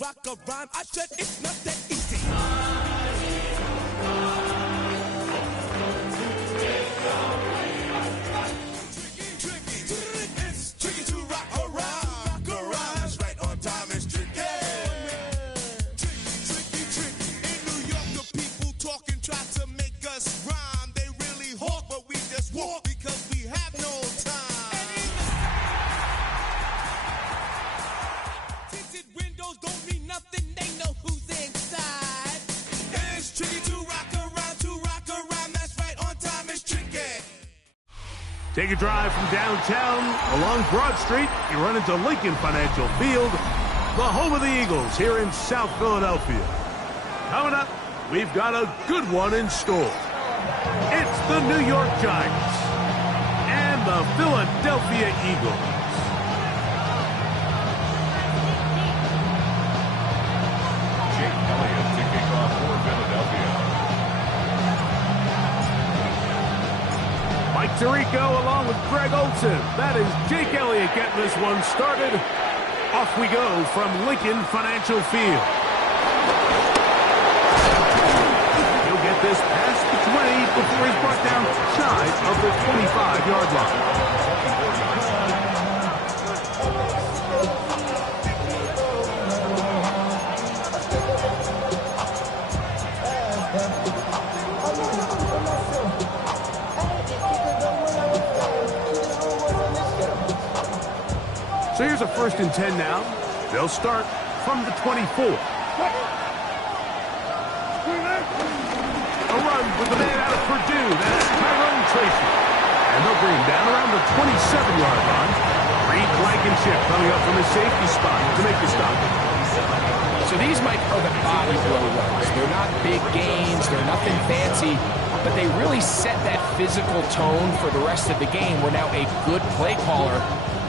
rock a rhyme. I said it's not that easy. It's tricky to rock a rhyme. That's right on time. It's tricky. Tricky. In New York, the people talking try to make us rhyme. They really hawk, but we just walk because we have no time. Tinted windows don't mean nothing. They know who's inside. It's tricky to rock a rhyme. That's right on time. It's tricky. Take a drive from downtown along Broad Street. You run into Lincoln Financial Field, the home of the Eagles here in South Philadelphia. Coming up, we've got a good one in store. It's the New York Giants and the Philadelphia Eagles. Jake Elliott to kick off for Philadelphia. Mike Tirico along with Greg Olson. That is Jake Elliott getting this one started. Off we go from Lincoln Financial Field. He'll get this past the 20 before he's brought down shy of the 25-yard line. So here's a 1st and 10 now. They'll start from the 24. A run with the man out of Purdue. That's Tyrone Tracy. And they'll bring him down around the 27-yard line. Reed Blankenship coming up from his safety spot to make the stop. So these, Mike, are the body blow runs. They're not big gains. They're nothing fancy. But they really set that physical tone for the rest of the game where now a good play caller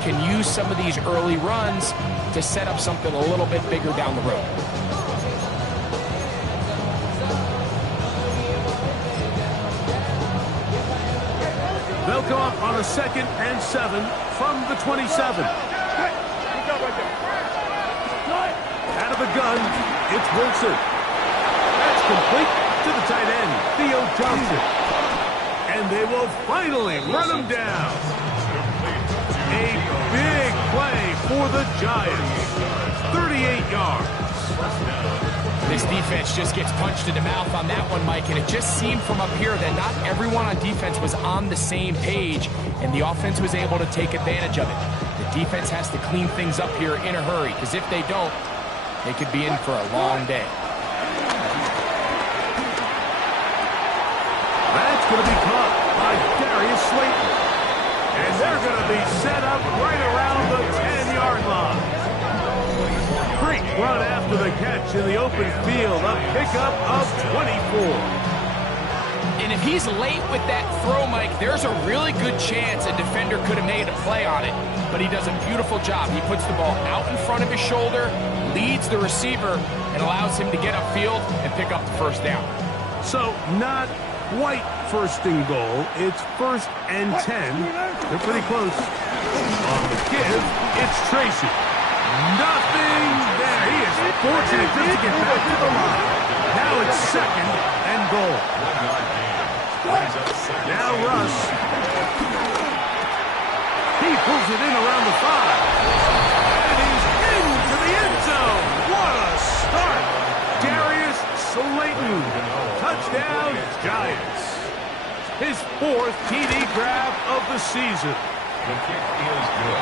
can use some of these early runs to set up something a little bit bigger down the road. They'll come up on a 2nd and 7 from the 27. Out of the gun, it's Wilson. That's complete to the tight end, Theo Johnson. And they will finally run him down. A big play for the Giants. 38 yards. This defense just gets punched in the mouth on that one, Mike, and it just seemed from up here that not everyone on defense was on the same page, and the offense was able to take advantage of it. The defense has to clean things up here in a hurry, because if they don't, they could be in for a long day. That's going to be caught by Darius Slayton. And they're going to be set up right around the 10-yard line. Great run after the catch in the open field. A pickup of 24. And if he's late with that throw, Mike, there's a really good chance a defender could have made a play on it. But he does a beautiful job. He puts the ball out in front of his shoulder, leads the receiver, and allows him to get upfield and pick up the 1st down. So not quite 1st and goal. It's 1st and 10. They're pretty close. On the give, it's Tracy. Nothing there. He is fortunate just to get back to the line. Now it's 2nd and goal. Now Russ. He pulls it in around the 5. And he's into the end zone. What a start. Darius Slayton. Touchdown, Giants. His 4th TD grab of the season. The kick is good.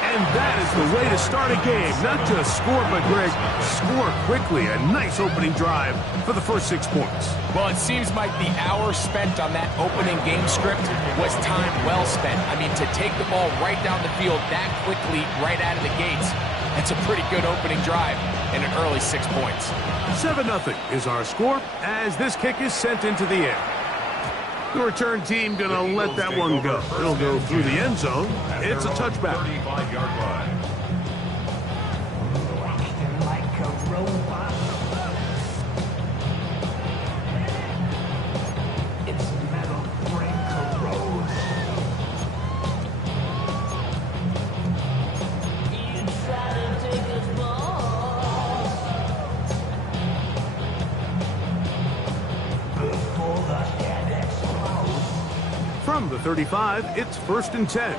And that is the way to start a game. Not just score, but Greg, score quickly. A nice opening drive for the first 6 points. Well, it seems like the hour spent on that opening game script was time well spent. I mean, to take the ball right down the field that quickly, right out of the gates, that's a pretty good opening drive and an early 6 points. 7-0 is our score as this kick is sent into the air. The return team going to let that one go. It'll go through the end zone. It's a touchback. 35-yard line. Like a robot. It's metal brain corrodes. Inside a digger's ball. From the 35, it's 1st and 10. The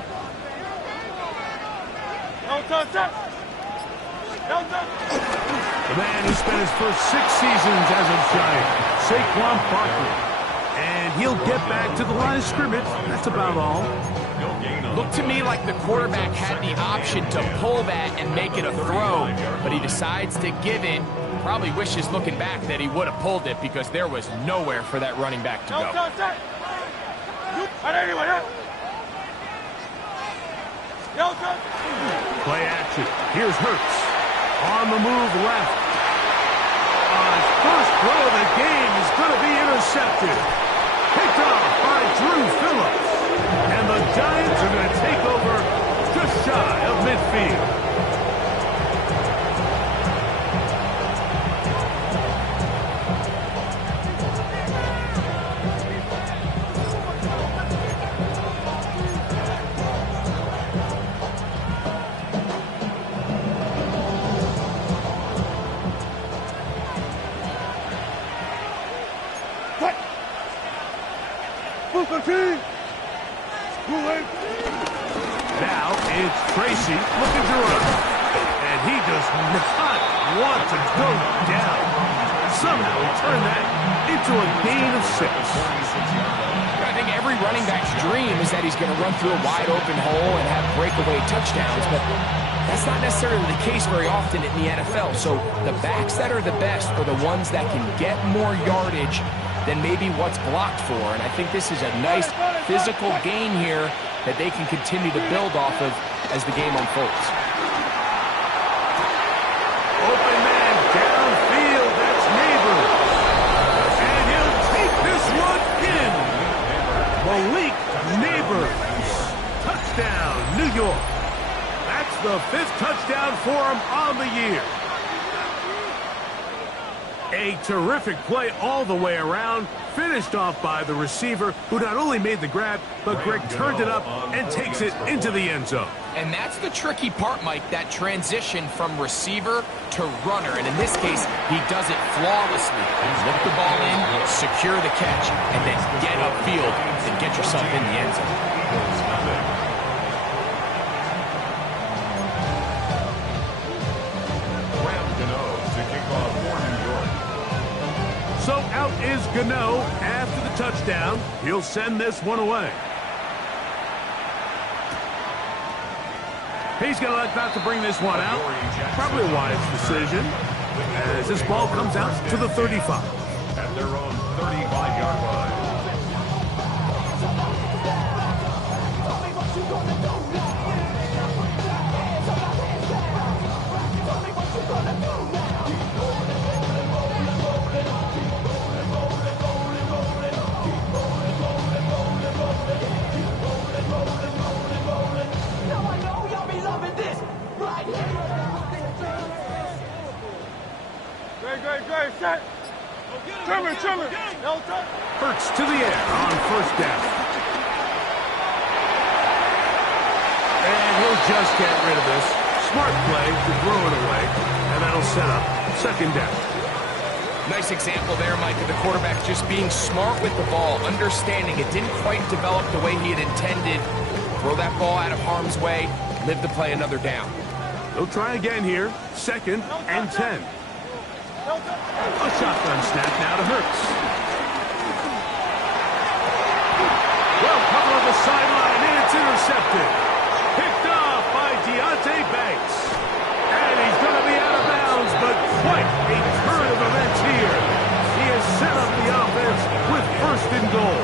man who spent his first 6 seasons as a Giant, Saquon Barkley. And he'll get back to the line of scrimmage. That's about all. Looked to me like the quarterback had the option to pull that and make it a throw, but he decides to give it. Probably wishes looking back that he would have pulled it because there was nowhere for that running back to go. Play action. Here's Hurts. On the move left. His first throw of the game is going to be intercepted. Picked off by Drew Phillips. And the Giants are going to take over just shy of midfield. Now it's Tracy looking to run. And he does not want to go down. Somehow he turned that into a gain of 6. I think every running back's dream is that he's going to run through a wide open hole and have breakaway touchdowns, but that's not necessarily the case very often in the NFL. So the backs that are the best are the ones that can get more yardage than maybe what's blocked for. And I think this is a nice physical gain here that they can continue to build off of as the game unfolds. Open man downfield, that's Neighbors. And he'll take this one in. Malik Neighbors. Touchdown, New York. That's the 5th touchdown for him on the year. A terrific play all the way around, finished off by the receiver, who not only made the grab, but Greg turned it up and takes it into the end zone. And that's the tricky part, Mike, that transition from receiver to runner. And in this case, he does it flawlessly. Look the ball in, secure the catch, and then get upfield and get yourself in the end zone. So out is Gano after the touchdown. He'll send this one away. He's going to elect not to bring this one out. Probably a wise decision as this ball comes out to the 35. At their own 35-yard line. Hurts to the air on 1st down. And he'll just get rid of this. Smart play to throw it away, and that'll set up 2nd down. Nice example there, Mike, of the quarterback just being smart with the ball, understanding it didn't quite develop the way he had intended. Throw that ball out of harm's way, live to play another down. They'll try again here, 2nd and 10. A shotgun snap now to Hurts. Well covered on the sideline, and it's intercepted. Picked off by Deonte Banks. And he's going to be out of bounds, but quite a turn of events here. He has set up the offense with 1st and goal.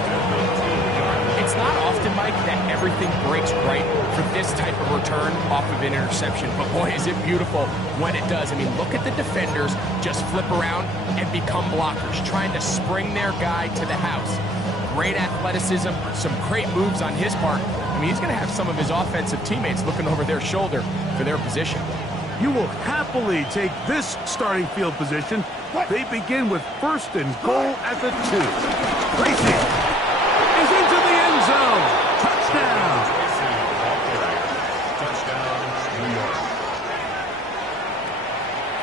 It's not often, Mike, that everything breaks right for this type of return off of an interception. But boy, is it beautiful when it does. I mean, look at the defenders just flip around and become blockers, trying to spring their guy to the house. Great athleticism, some great moves on his part. I mean, he's going to have some of his offensive teammates looking over their shoulder for their position. You will happily take this starting field position. They begin with 1st and goal at the 2. Racing is into the end zone. Touchdown. Touchdown, New York.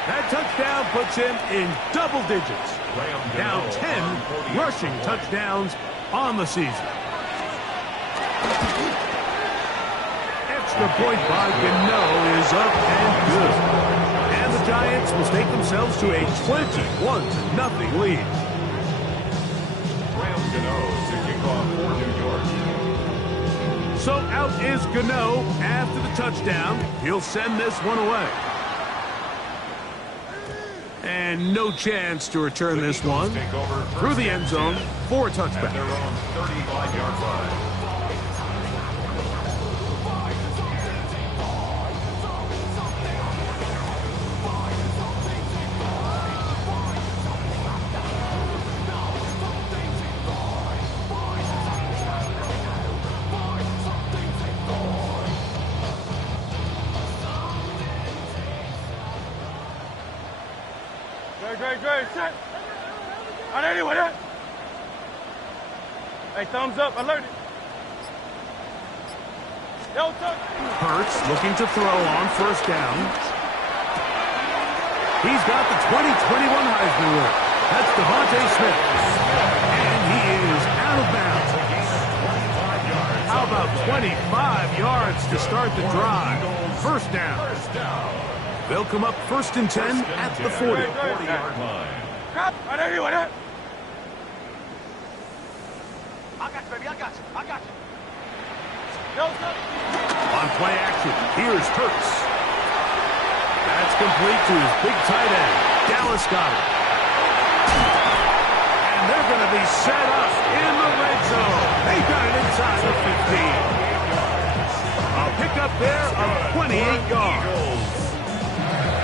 That touchdown puts him in double digits. Now 10 rushing touchdowns on the season. extra point by Gano is up and good. And the Giants will stake themselves to a 21-0 lead. Graham Gano to kick off for New York. So out is Gano after the touchdown. He'll send this one away. And no chance to return this one through the end zone for a touchback. At their own 35-yard line. Great, set. All right, anyway, that. Hey, thumbs up, alerted. Yo, touch. Hurts looking to throw on first down. He's got the 2021 Heisman winner. That's Devontae Smith. And he is out of bounds. How about 25 yards to start the drive? First down. They'll come up 1st and 10 at the 40. 40-yard line. Crap, all right, anyway, that. I got you, baby. I got you. Yo, touch. On play action, here's Hurts. That's complete to his big tight end, Dallas Goedert. And they're going to be set up in the red zone. They got it inside the 15. A pickup there of 28 yards.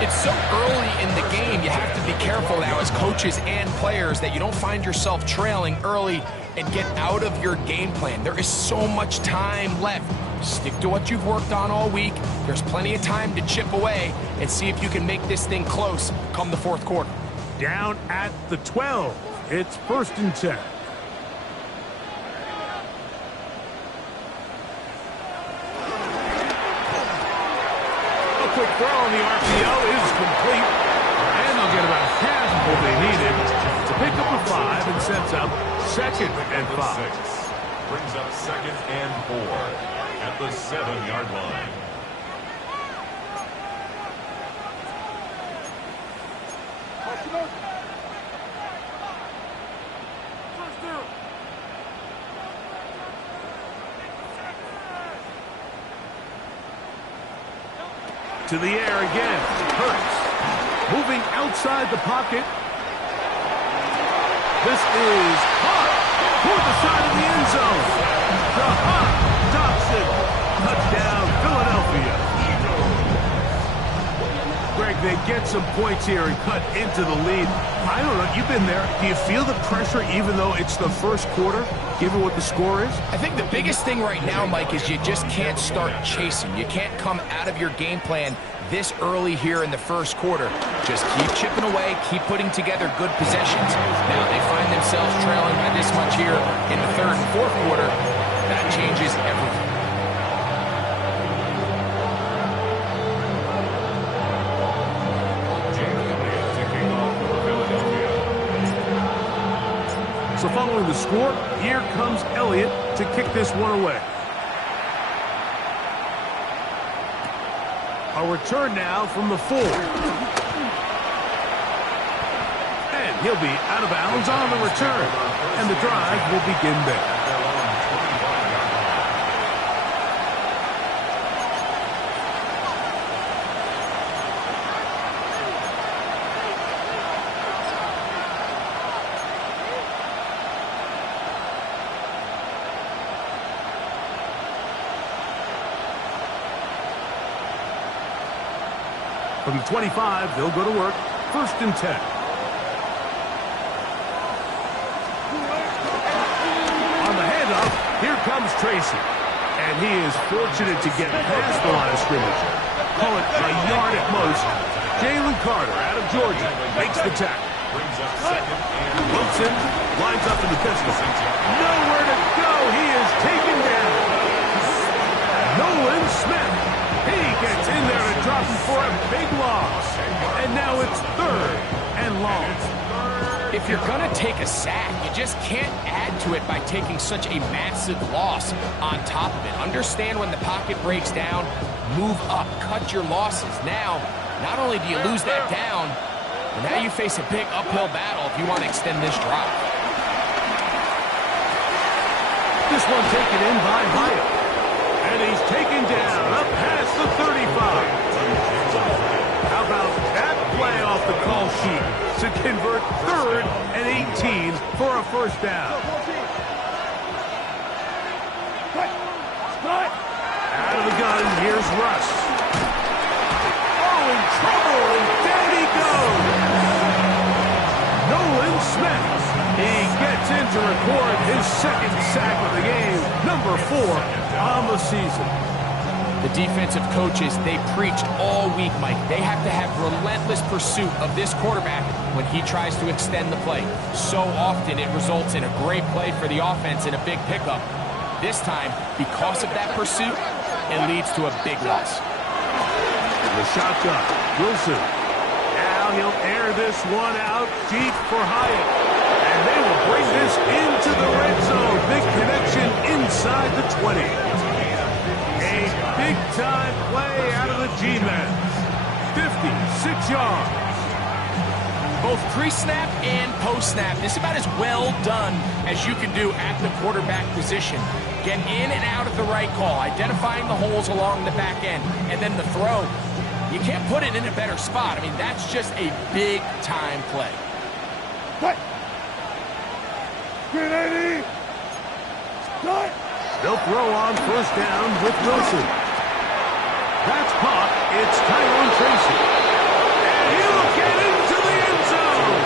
It's so early in the game, you have to be careful now as coaches and players that you don't find yourself trailing early and get out of your game plan. There is so much time left. Stick to what you've worked on all week. There's plenty of time to chip away and see if you can make this thing close come the fourth quarter. Down at the 12. It's 1st and 10. Quick throw on the RPO is complete, and they'll get about half of what they needed to pick up a 5 and sets up 2nd and 5. Brings up 2nd and 4 at the 7-yard line. To the air again. Hurts. Moving outside the pocket. This is caught toward the side of the end zone. Dobson. Touchdown, Philadelphia. Greg, they get some points here and cut into the lead. I don't know. You've been there. Do you feel the pressure even though it's the first quarter, given what the score is? I think the biggest thing right now, Mike, is you just can't start chasing. You can't come out of your game plan this early here in the first quarter. Just keep chipping away, keep putting together good possessions. Now they find themselves trailing by this much here in the 3rd and 4th quarter. That changes everything. So following the score, here comes Elliott to kick this one away. A return now from the 4. And he'll be out of bounds on the return. And the drive will begin there. From the 25, they'll go to work. 1st and 10. On the handoff, here comes Tracy. And he is fortunate to get past the line of scrimmage. Call it a yard at most. Jalen Carter out of Georgia makes the tackle. Wilson lines up in the pistol. Nowhere to go. He is taken down. Nolan Smith. He gets in there and drops him for a big loss. And now it's 3rd and long. If you're going to take a sack, you just can't add to it by taking such a massive loss on top of it. Understand when the pocket breaks down, move up, cut your losses. Now, not only do you lose that down, but now you face a big uphill battle if you want to extend this drive. This one taken in by Hyatt. And he's taken down up past the 35. How about that play off the call sheet to convert 3rd and 18 for a first down? Out of the gun, here's Russ. Oh, in trouble, and down he goes. Nolan Smith. He gets in to record his 2nd sack of the game, number 4 on the season. The defensive coaches, they preached all week, Mike. They have to have relentless pursuit of this quarterback when he tries to extend the play. So often it results in a great play for the offense and a big pickup. This time, because of that pursuit, it leads to a big loss. The shotgun, Wilson. Now he'll air this one out deep for Hyatt. And they will bring this into the red zone. Big connection inside the 20. A big-time play out of the G-men. 56 yards. Both pre-snap and post-snap. This is about as well done as you can do at the quarterback position. Getting in and out of the right call, identifying the holes along the back end, and then the throw. You can't put it in a better spot. I mean, that's just a big-time play. Cut! Get ready! Start! They'll throw on first down with Wilson. That's caught. It's Tyrone Tracy. And he'll get into the end zone.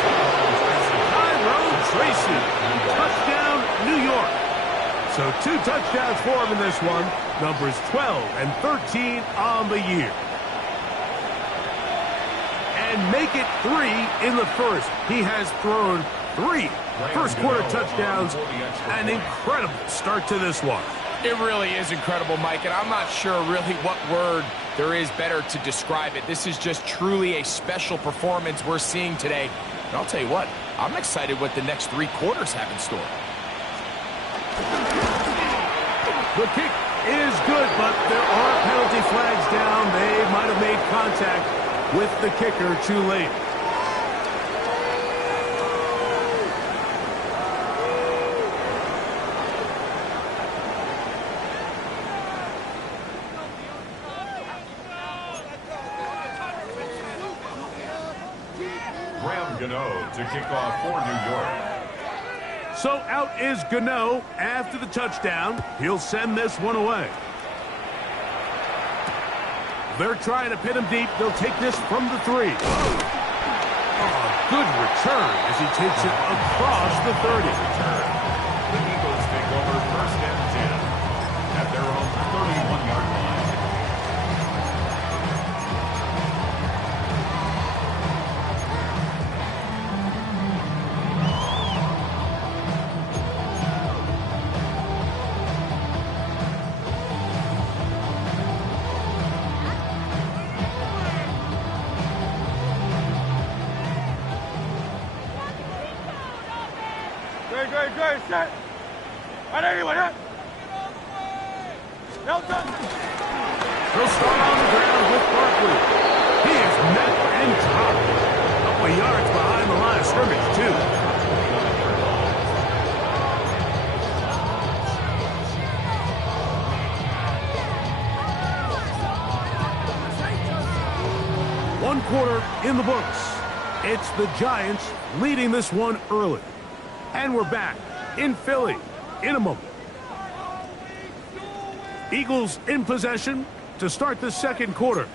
Tyrone Tracy. Touchdown, New York. So 2 touchdowns for him in this one. Numbers 12 and 13 on the year. And make it 3 in the first. He has thrown 3 first-quarter touchdowns. An incredible start to this one. It really is incredible, Mike, and I'm not sure really what word there is better to describe it. This is just truly a special performance we're seeing today. And I'll tell you what, I'm excited what the next 3 quarters have in store. The kick is good, but there are penalty flags down. They might have made contact with the kicker too late. Graham Gano to kick off for New York. So out is Gano after the touchdown. He'll send this one away. They're trying to pin him deep. They'll take this from the 3. Oh, good return as he takes it across the 30. The Eagles take over first and 10 at their own 31-yard line. Great, set. Right anyway, yeah. No touch. He'll start on the ground with Barkley. He is met and dropped. A couple of yards behind the line of scrimmage, too. One quarter in the books. It's the Giants leading this one early. And we're back in Philly in a moment. Eagles in possession to start the second quarter.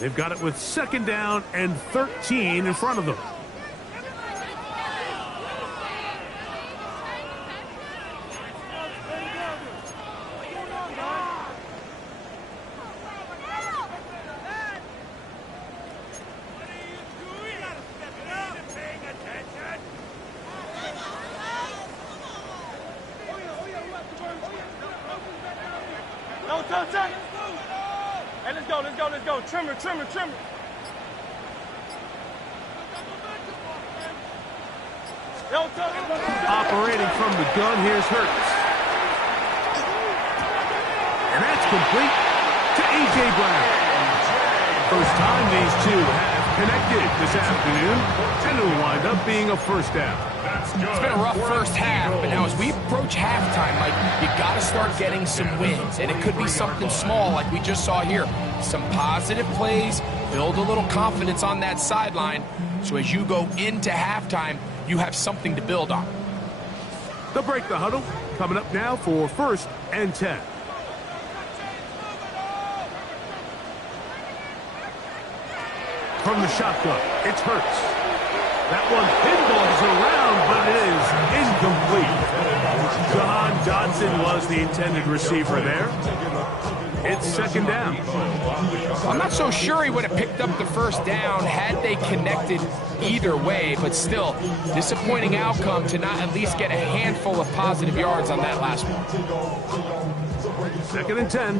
They've got it with 2nd down and 13 in front of them. No touch. Hey, let's go. Trimmer. Operating from the gun, here's Hurts. And that's complete to A.J. Brown. First time these two have connected this afternoon, and it'll wind up being a first down. It's been a rough first half, but now as we approach halftime, Mike, you got to start getting some wins, and it could be something small like we just saw here. Some positive plays, build a little confidence on that sideline, so as you go into halftime, you have something to build on. The break the huddle coming up now for 1st and 10. From the shotgun, it's Hurts. That one pinballs around, but it is incomplete. Jahan Dotson was the intended receiver there. It's 2nd down. I'm not so sure he would have picked up the first down had they connected either way, but still, disappointing outcome to not at least get a handful of positive yards on that last one. 2nd and 10.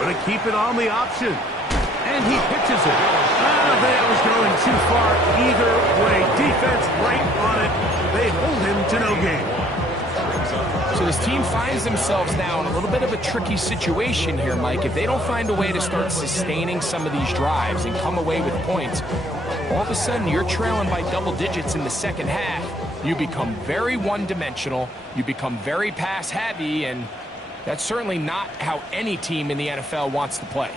Going to keep it on the option. And he pitches it. I don't think it was going too far either way. Defense right on it. They hold him to no gain. So this team finds themselves now in a little bit of a tricky situation here, Mike. If they don't find a way to start sustaining some of these drives and come away with points, all of a sudden you're trailing by double digits in the second half. You become very one-dimensional. You become very pass-heavy, and that's certainly not how any team in the NFL wants to play.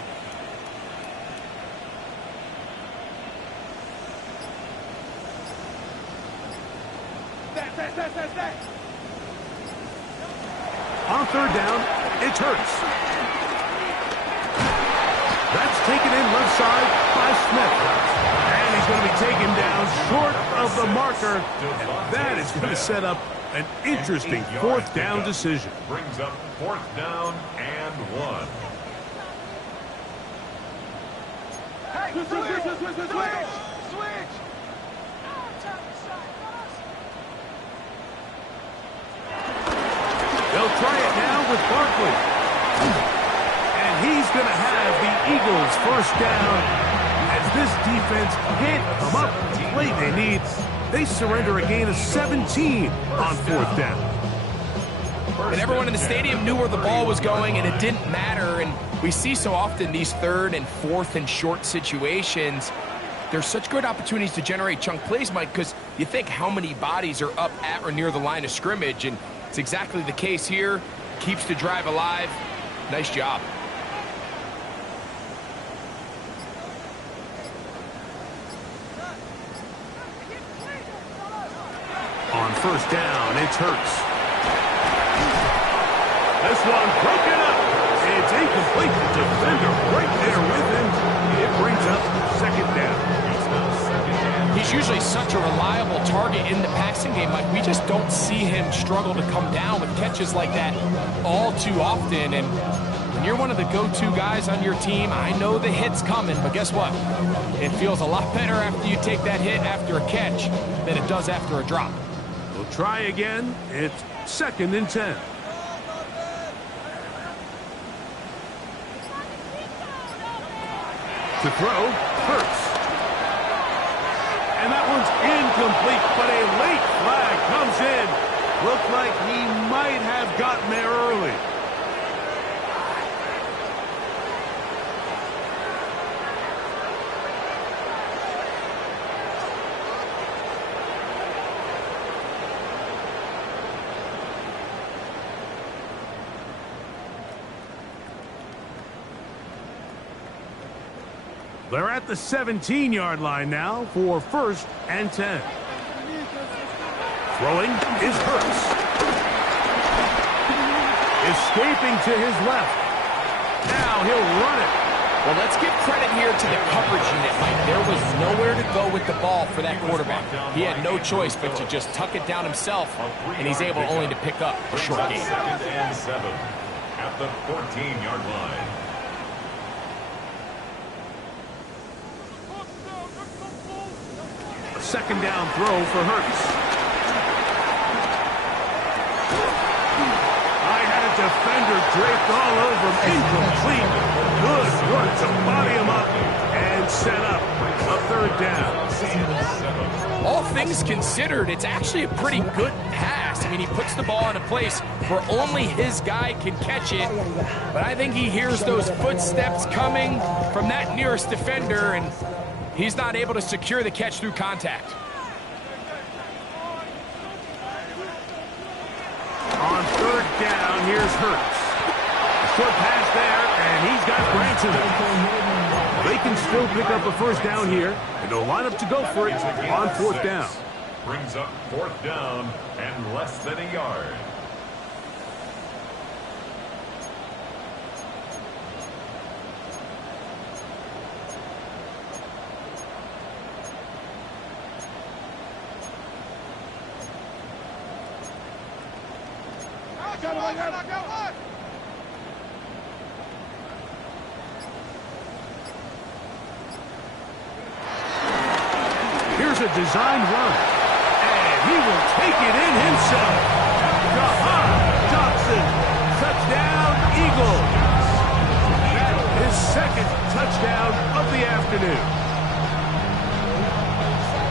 On 3rd down, it's Hurts. That's taken in left side by Smith. And he's going to be taken down short of the marker. And that is going to set up an interesting 4th down decision. Brings up 4th down and 1. Hey, switch! They'll try it now with Barkley. And he's going to have the Eagles 1st down. As this defense can't come up with the play they need, they surrender a gain of 17 on 4th down. And everyone in the stadium knew where the ball was going, and it didn't matter. And we see so often these 3rd and 4th and short situations. There's such good opportunities to generate chunk plays, Mike, because you think how many bodies are up at or near the line of scrimmage, and it's exactly the case here. Keeps the drive alive. Nice job. On 1st down, it's Hurts. This one broken up. It's incomplete. The defender right there with him. It brings up 2nd down. He's usually such a reliable target in the passing game. Like, we just don't see him struggle to come down with catches like that all too often. And when you're one of the go-to guys on your team, I know the hit's coming, but guess what? It feels a lot better after you take that hit after a catch than it does after a drop. We'll try again. It's 2nd and 10. To throw, Hurts. And that one's incomplete, but a late flag comes in. Looked like he might have gotten there early. They're at the 17-yard line now for 1st and 10. Throwing is Hurts. Escaping to his left. Now he'll run it. Well, let's give credit here to the coverage unit, Mike. There was nowhere to go with the ball for that quarterback. He had no choice but to just tuck it down himself, and he's able only to pick up a short gain. 2nd and 7 at the 14-yard line. A 2nd down throw for Hurts. I had a defender draped all over him. Incomplete. Good work to body him up and set up a third down. All things considered, it's actually a pretty good pass. I mean, he puts the ball in a place where only his guy can catch it. But I think he hears those footsteps coming from that nearest defender, and he's not able to secure the catch through contact. On third down, here's Hurts. Short pass there, and he's got Branson. They can still pick up a first down here, and they'll line up to go for it on fourth down. Brings up fourth down and less than a yard. Here's a designed run, and he will take it in himself. Jahan Dotson, touchdown Eagles. His second touchdown of the afternoon.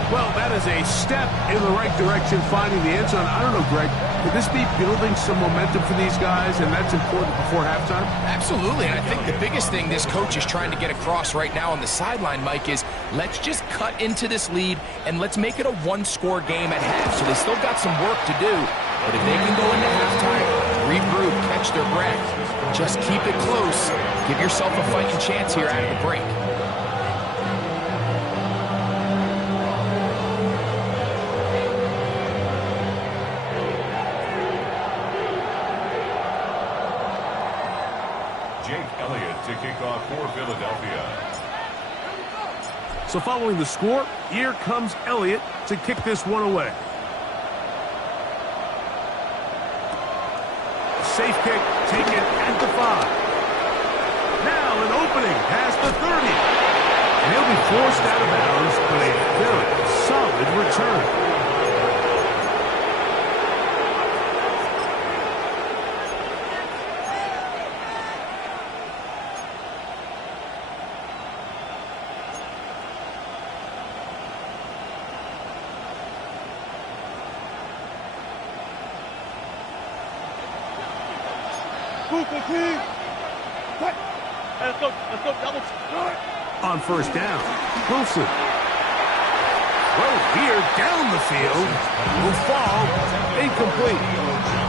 Well, that is a step in the right direction, finding the end zone. I don't know, Greg, could this be building some momentum for these guys, and that's important before halftime? Absolutely, and I think the biggest thing this coach is trying to get across right now on the sideline, Mike, is let's just cut into this lead, and let's make it a one-score game at half. So they still got some work to do, but if they can go into halftime, regroup, catch their breath, just keep it close, give yourself a fighting chance here out of the break. To kick off for Philadelphia. So following the score, here comes Elliott to kick this one away. Safe kick taken at the 5. Now an opening past the 30. And he'll be forced out of bounds, but a very solid return. Let's go, double. On first down, Wilson. Well, here down the field will fall incomplete.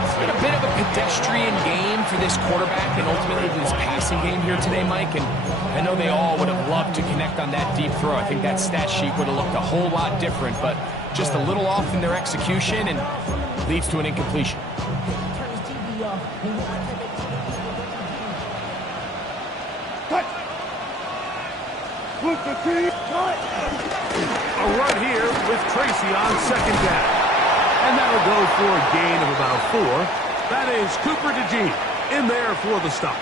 It's been a bit of a pedestrian game for this quarterback and ultimately this passing game here today, Mike. And I know they all would have loved to connect on that deep throw. I think that stat sheet would have looked a whole lot different, but just a little off in their execution and leads to an incompletion. A run here with Tracy on second down. And that'll go for a gain of about 4. That is Cooper DeJean in there for the stop.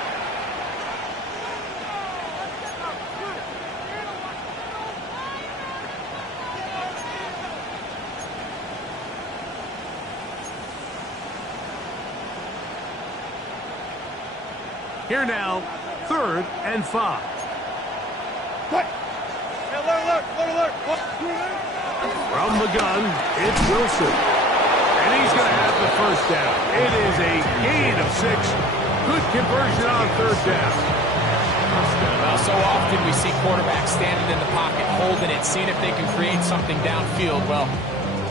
Here now, 3rd and 5. From the gun, it's Wilson. And he's going to have the first down. It is a gain of 6. Good conversion on 3rd down. Well, so often we see quarterbacks standing in the pocket, holding it, seeing if they can create something downfield. Well,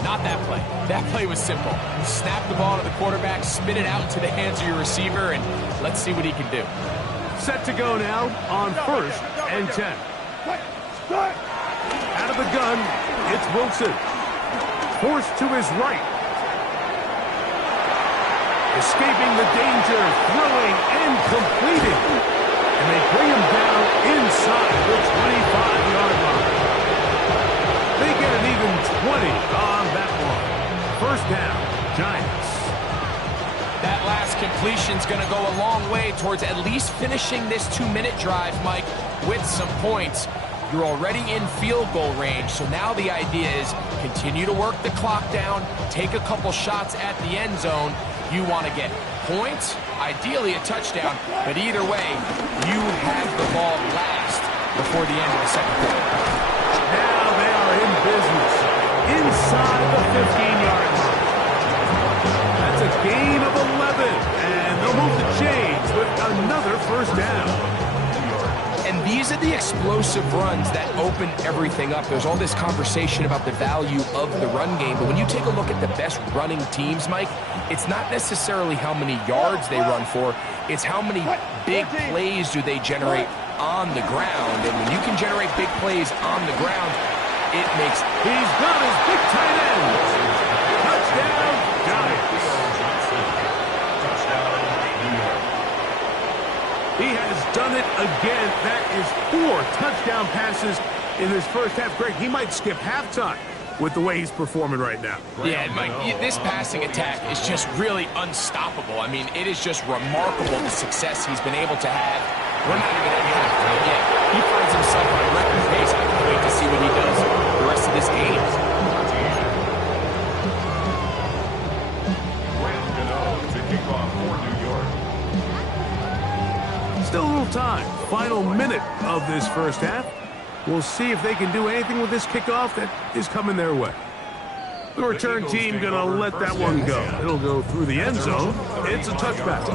not that play. That play was simple. Snap the ball to the quarterback, spin it out into the hands of your receiver, and let's see what he can do. Set to go now on 1st and 10. Out of the gun, it's Wilson. Forced to his right. Escaping the danger, throwing and completing. And they bring him down inside the 25-yard line. They get an even 20 on that one. First down, Giants. That last completion's going to go a long way towards at least finishing this 2-minute drive, Mike, with some points. You're already in field goal range, so now the idea is continue to work the clock down, take a couple shots at the end zone, you want to get. Points, ideally a touchdown, but either way, you have the ball last before the end of the second quarter. Now they are in business inside the 15-yard line. That's a gain of 11, and they'll move the chains with another first down. And these are the explosive runs that open everything up. There's all this conversation about the value of the run game, but when you take a look at the best running teams, Mike, it's not necessarily how many yards they run for, it's how many big plays do they generate on the ground. And when you can generate big plays on the ground, it makes... He's got his big tight end. Touchdown, Giants. He has done it again. That is 4 touchdown passes in his first half. Greg, he might skip halftime with the way he's performing right now. Yeah, Mike, this passing attack is just really unstoppable. I mean, it is just remarkable the success he's been able to have. We're not even at halftime yet. He finds himself on a record pace. I can't wait to see what he does the rest of this game. To kick off for New York. Still a little time. Final minute of this first half. We'll see if they can do anything with this kickoff that is coming their way. The return team going to let that one go. It'll go through the end zone. It's a touchback.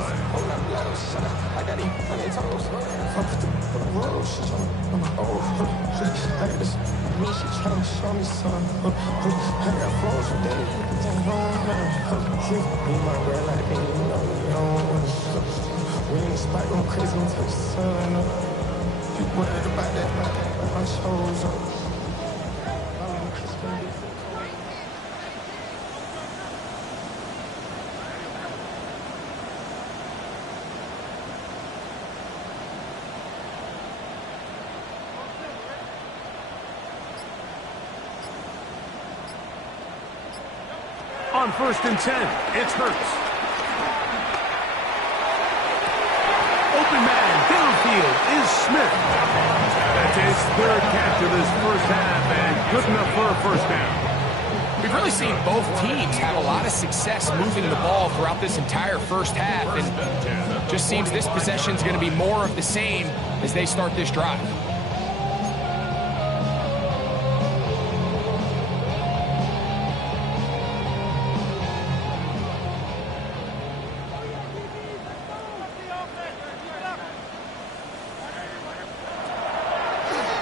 On 1st and 10, it's Hurts. Open man downfield is Smith. That's his 3rd catch of this first half and good enough for a first down. We've really seen both teams have a lot of success moving the ball throughout this entire first half, and just seems this possession is going to be more of the same as they start this drive.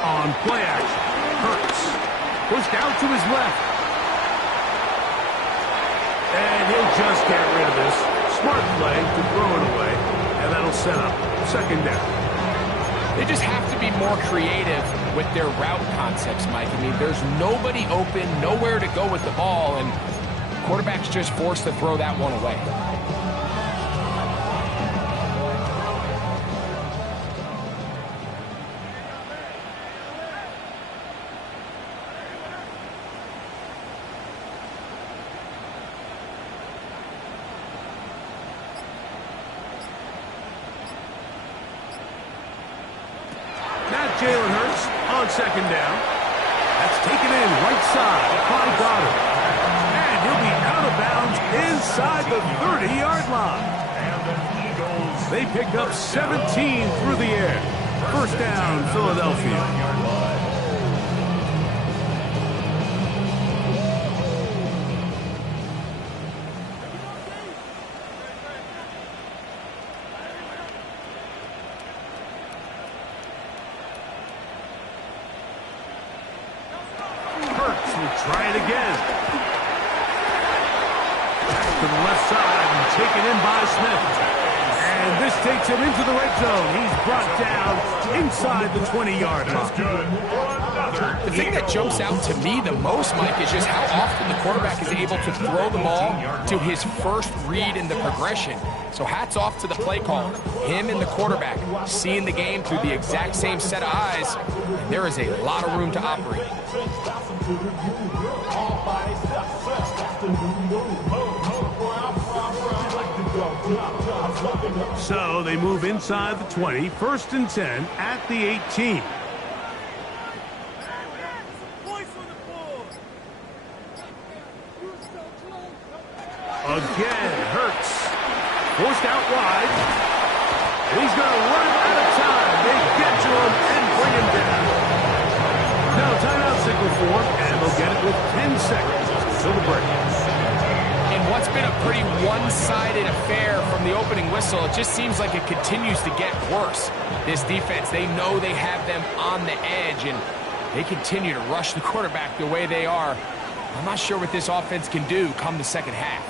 On play action, Hurts pushed out to his left. And he'll just get rid of this. Smart play to throw it away, and that'll set up 2nd down. They just have to be more creative with their route concepts, Mike. I mean, there's nobody open, nowhere to go with the ball, and quarterback's just forced to throw that one away. Jalen Hurts on 2nd down. That's taken in right side by Goddard. And he'll be out of bounds inside the 30-yard line. They pick up 17 through the air. First down, Philadelphia. Try it again. Back to the left side and taken in by Smith. And this takes him into the red zone. He's brought down inside the 20-yard line. The thing that jumps out to me the most, Mike, is just how often the quarterback is able to throw the ball to his first read in the progression. So hats off to the play caller. Him and the quarterback seeing the game through the exact same set of eyes. And there is a lot of room to operate. So they move inside the 20, 1st and 10 at the 18. Again, Hurts. Forced out wide. He's going to run out of time. They get to him and bring him down. Now timeout signal for him, and they'll get it with 10 seconds until the break. In what's been a pretty one-sided affair from the opening whistle, it just seems like it continues to get worse. This defense, they know they have them on the edge, and they continue to rush the quarterback the way they are. I'm not sure what this offense can do come the second half.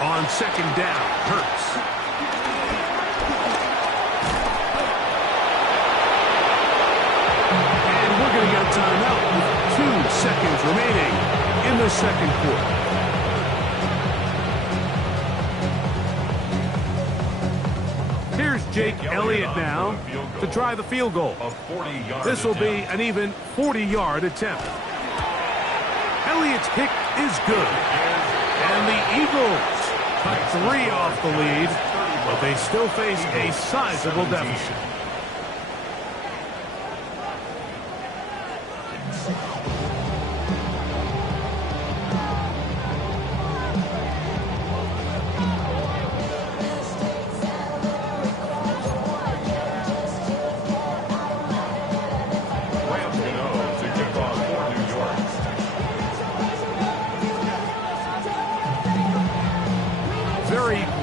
On second down, Hurts. And we're going to get a timeout with 2 seconds remaining in the second quarter. Here's Jake Elliott now to try the field goal. This will be an even 40-yard attempt. Elliott's kick is good. And the Eagles cut 3 off the lead, but they still face a sizable deficit.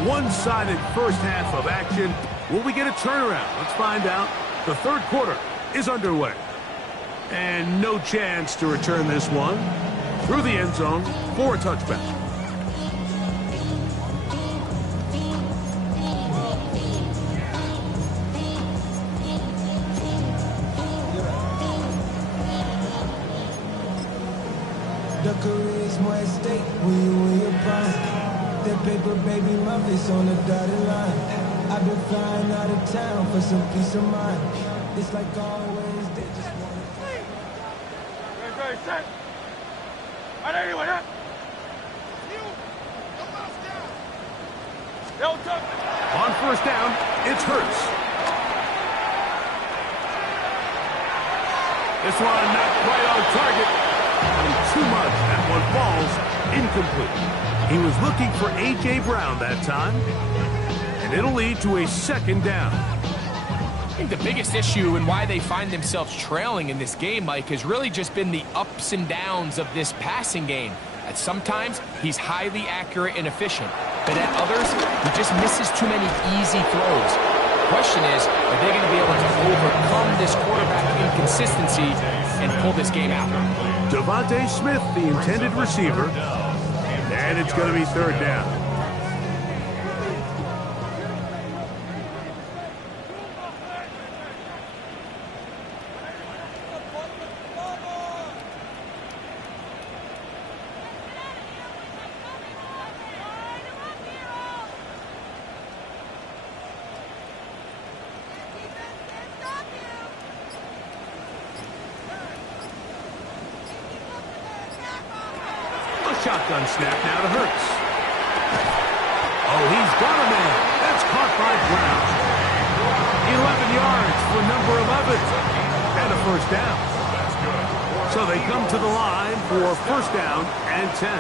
One-sided first half of action. Will we get a turnaround? Let's find out. The third quarter is underway. And no chance to return this one through the end zone for a touchback. The career's more at stake when you in your prime. That paper, baby, my face on the dotted line. I've been flying out of town for some peace of mind. It's like always, they just want to... Ready, set. Right anyway, huh? On first down, it's Hurts. This one not quite on target. And too much. That one falls incomplete. He was looking for A.J. Brown that time, and it'll lead to a second down. I think the biggest issue and why they find themselves trailing in this game, Mike, has really just been the ups and downs of this passing game. At sometimes, he's highly accurate and efficient, but at others, he just misses too many easy throws. The question is, are they going to be able to overcome this quarterback inconsistency and pull this game out? Devontae Smith, the intended receiver. And it's going to be third down. Shotgun snap now to Hurts. Oh, he's got a man. That's caught by Brown. 11 yards for number 11. And a first down. So they come to the line for first down and 10.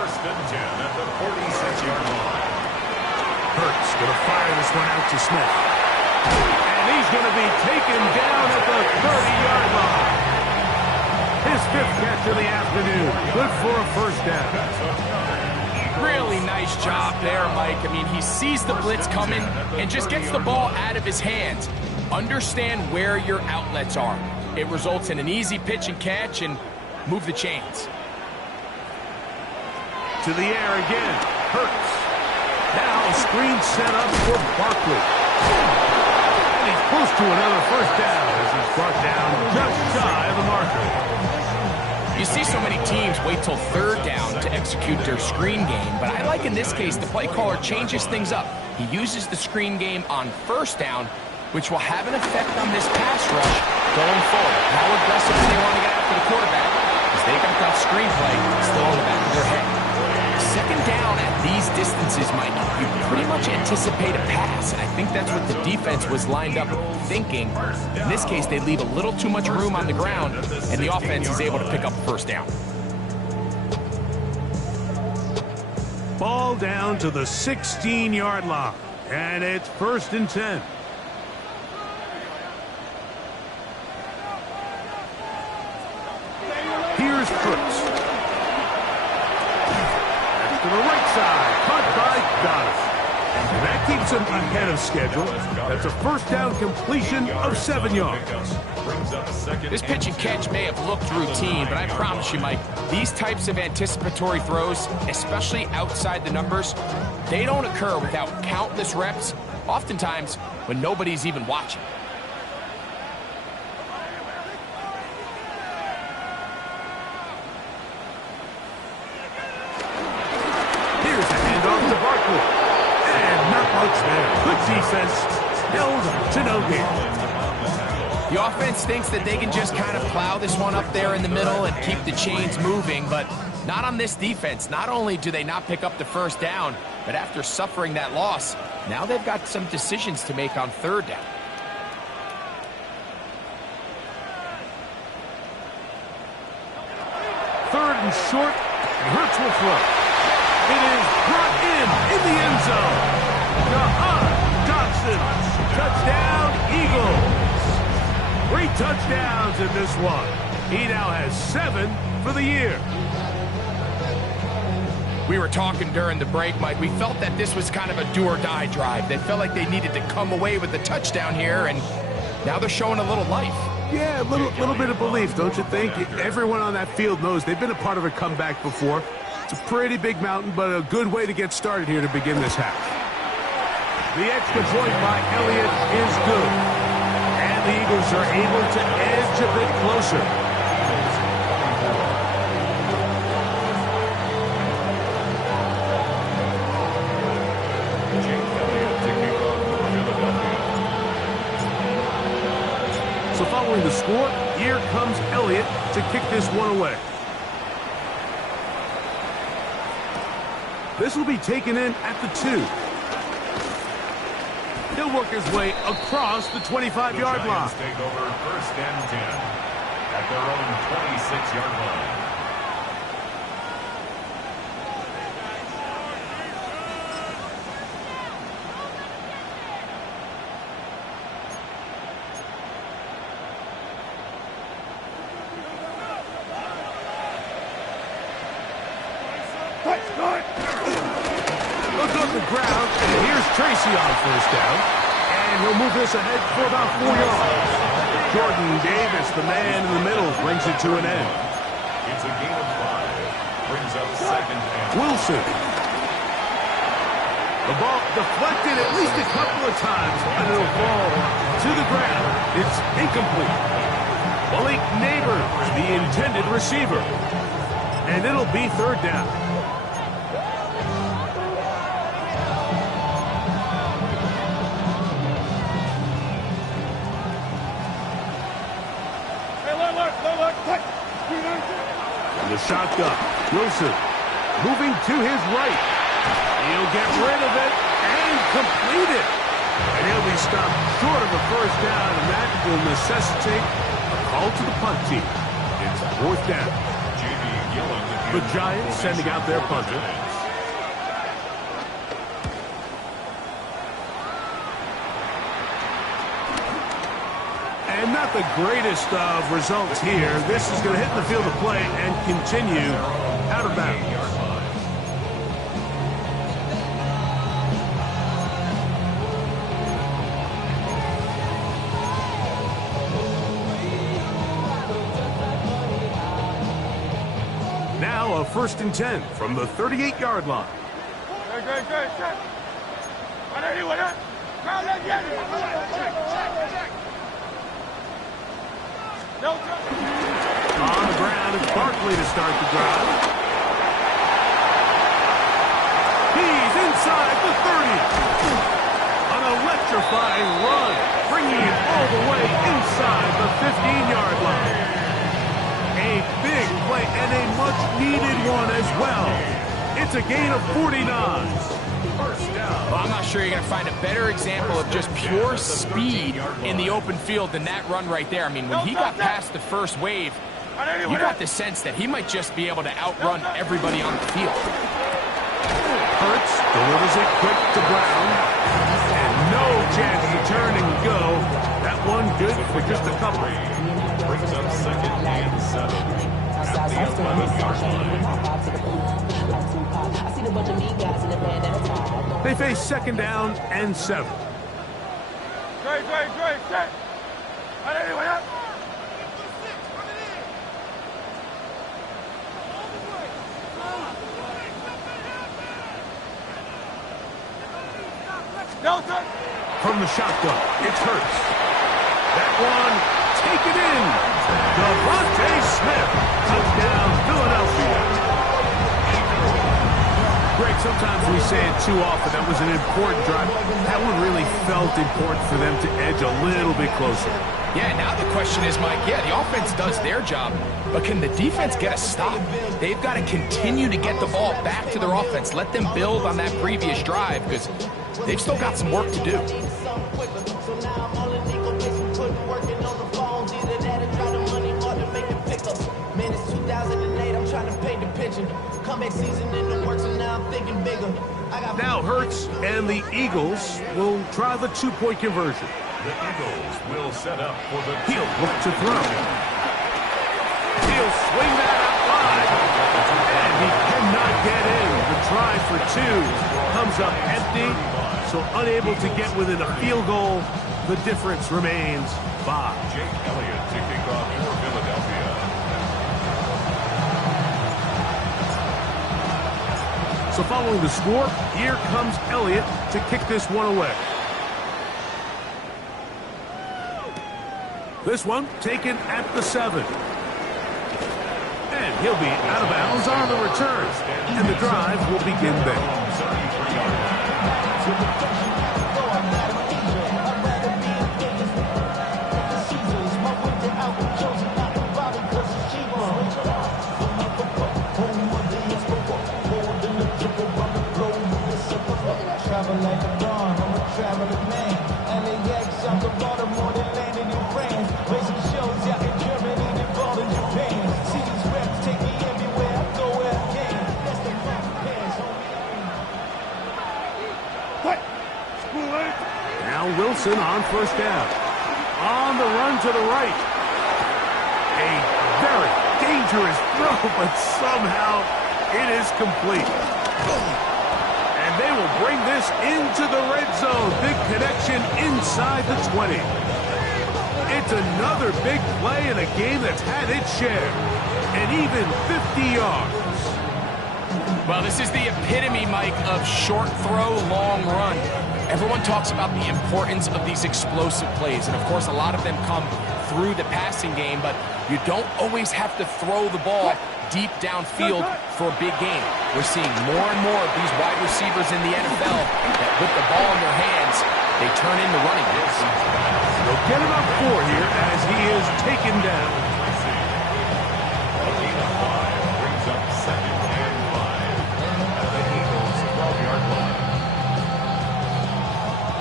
First and 10 at the 46-yard line. Hurts going to fire this one out to Smith. And he's going to be taken down at the 30-yard line. His 5th catch of the afternoon. Good for a first down. Really nice job there, Mike. I mean, he sees the blitz coming and just gets the ball out of his hands. Understand where your outlets are. It results in an easy pitch and catch and move the chains. To the air again. Hurts. Now a screen set up for Barkley. And he's close to another first down as he's brought down just shy of the marker. You see so many teams wait till third down to execute their screen game, but I like in this case the play caller changes things up. He uses the screen game on first down, which will have an effect on this pass rush going forward. How aggressive do they want to get after the quarterback? Because they got that screenplay still in the back of their head. Second down at these distances, Mike, you pretty much anticipate a pass. And I think that's what the defense was lined up thinking. In this case, they leave a little too much room on the ground, and the offense is able to pick up first down. Ball down to the 16-yard line, and it's 1st and 10. Here's Crooks. That's to the right side, caught by Donovan. And that keeps him ahead of schedule. That's a first down completion of 7 yards. This pitch and catch may have looked routine, but I promise you, Mike, these types of anticipatory throws, especially outside the numbers, they don't occur without countless reps, oftentimes when nobody's even watching. Here's a handoff to Barkley. And not much there. Good defense. Held to no gain. The offense thinks that they can just kind of plow this one up there in the middle and keep the chains moving, but not on this defense. Not only do they not pick up the first down, but after suffering that loss, now they've got some decisions to make on third down. Third and short, and Hurts will throw. It is brought in the end zone. Jahan Dotson, touchdown Eagles. 3 touchdowns in this one. He now has 7 for the year. We were talking during the break, Mike. We felt that this was kind of a do-or-die drive. They felt like they needed to come away with the touchdown here, and now they're showing a little life. Yeah, a little bit of belief, don't you think? Everyone on that field knows they've been a part of a comeback before. It's a pretty big mountain, but a good way to get started here to begin this half. The extra point by Elliott is good. And the Eagles are able to edge a bit closer. So following the score, here comes Elliott to kick this one away. This will be taken in at the 2. He'll work his way across the 25-yard line. Take over 1st and 10 at their own 26-yard line. Look on the ground, and here's Tracy on first down. And he'll move this ahead for about 4 yards. Jordan Davis, the man in the middle, brings it to an end. It's a gain of 5. Brings up 2nd and Wilson. The ball deflected at least a couple of times, and it'll fall to the ground. It's incomplete. Malik Neighbors, the intended receiver. And it'll be 3rd down. And the shotgun. Wilson moving to his right. He'll get rid of it and complete it. And he'll be stopped short of a first down, and that will necessitate a call to the punt team. It's 4th down. The Giants sending out their punter. And not the greatest of results here. This is going to hit the field of play and continue out of bounds. Now a 1st and 10 from the 38-yard line. On the ground, it's Barkley to start the drive. He's inside the 30. An electrifying run, bringing it all the way inside the 50. It's a gain of 49. Well, I'm not sure you're going to find a better example of just pure speed in the open field than that run right there. I mean, when he got past the first wave, you got the sense that he might just be able to outrun everybody on the field. Hurts delivers it quick to Brown. And no chance to turn and go. That one good for just a couple. Brings up second and 7 at the 11-yard line. They face second down and 7. Great, set. Anyway, up. Delta. From the shotgun, it's Hurts. That one, taken in. Devontae Smith, touchdown, Philadelphia. Greg, sometimes we say it too often. That was an important drive. That one really felt important for them to edge a little bit closer. Yeah, now the question is, Mike, yeah, the offense does their job, but can the defense get a stop? They've got to continue to get the ball back to their offense. Let them build on that previous drive because they've still got some work to do. Now Hurts and the Eagles will try the two-point conversion. The Eagles will set up for the He'll look to throw. He'll swing that out wide. And he cannot get in. The try for 2 comes up empty, so unable to get within a field goal. The difference remains 5. Jake Elliott to kick off for Philadelphia. So following the score, here comes Elliott to kick this one away. This one taken at the 7. And he'll be out of bounds on the return. And the drive will begin there. Wilson on first down. On the run to the right. A very dangerous throw, but somehow it is complete. And they will bring this into the red zone. Big connection inside the 20. It's another big play in a game that's had its share. And even 50 yards. Well, this is the epitome, Mike, of short throw, long run. Everyone talks about the importance of these explosive plays, and of course a lot of them come through the passing game, but you don't always have to throw the ball deep downfield for a big game. We're seeing more and more of these wide receivers in the NFL that with the ball in their hands, they turn into running backs. They'll get him up 4 here as he is taken down. A gain of 5 brings up second and 5 at the Eagles' 12-yard line.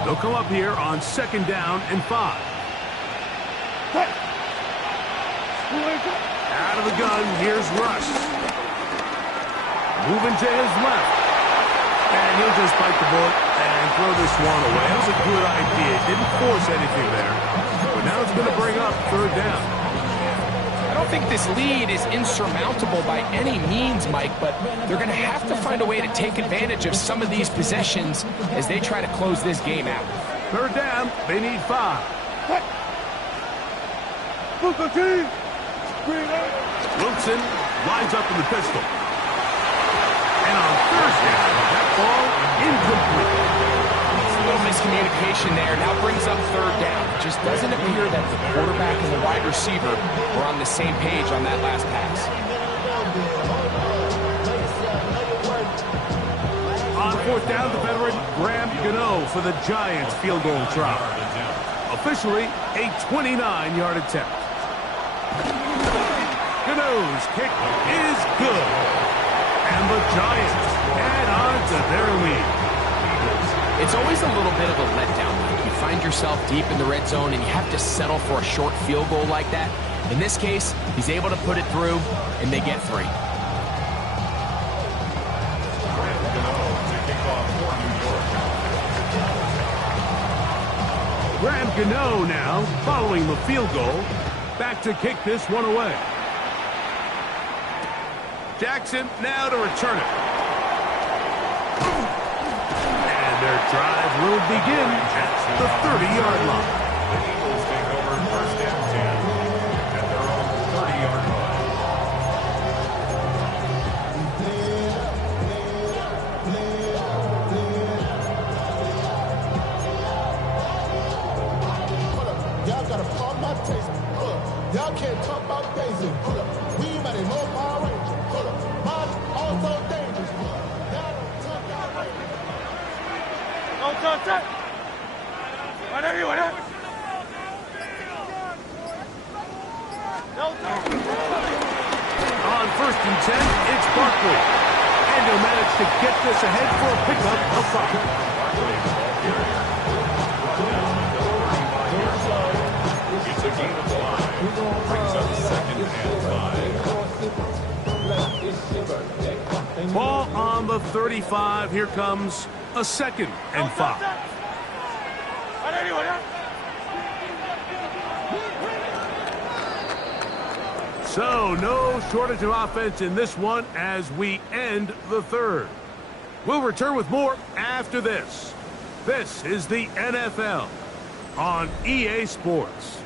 They'll come up here on second down and 5. Out of the gun, here's Russ. Moving to his left. And he'll just bite the bullet and throw this one away. That was a good idea. Didn't force anything there. But now it's going to bring up third down. I don't think this lead is insurmountable by any means, Mike, but they're going to have to find a way to take advantage of some of these possessions as they try to close this game out. Third down, they need 5. Wilson lines up in the pistol. And on third down, that ball incomplete. It's a little miscommunication there. Now brings up third down. It just doesn't appear that the quarterback and the wide receiver were on the same page on that last pass. On fourth down, the veteran Graham Gano for the Giants field goal try. Officially a 29-yard attempt. Gano's kick is good. And the Giants add on to their lead. It's always a little bit of a letdown. You find yourself deep in the red zone and you have to settle for a short field goal like that. In this case, he's able to put it through, and they get 3. Graham Gano now, following the field goal, back to kick this one away. Jackson now to return it. And their drive will begin at the 30-yard line. The Eagles take over first and 10 at their own 30-yard line. Y'all gotta pump my taste. Y'all can't talk about Daisy. We might have more Power Ranger. Mine also dangerous. Y'all don't talk y'all Ranger. Don't touch it. Right there, you right there. Don't touch it. On first and 10, it's Barkley. And he'll manage to get this ahead for a pickup of 5. It's a gain of 5. Brings up second and 5. Ball on the 35. Here comes a second and 5. Right there, you right there. So no shortage of offense in this one as we end the third. We'll return with more after this. This is the NFL on EA Sports.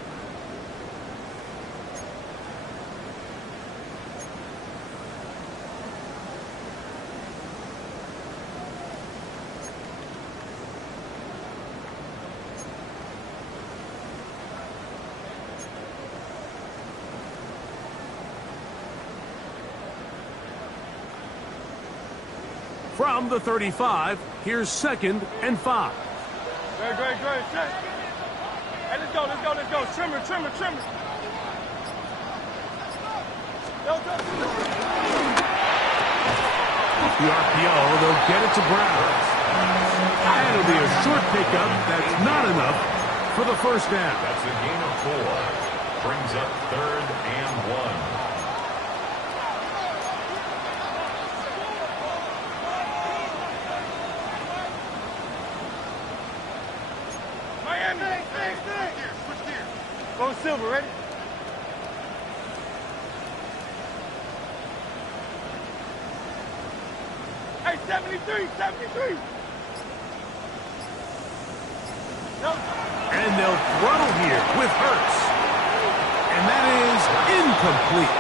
From the 35, here's second and 5. Great, great, great. Set. Hey, let's go, let's go, let's go. Trimmer, trimmer, trimmer. Don't touch it. Off the RPO, they'll get it to Brown. And it'll be a short pickup. That's not enough for the first down. That's a gain of 4. Brings up third and 1. Go Silver, ready? Hey, 73, 73. No. And they'll throttle here with Hurts. And that is incomplete.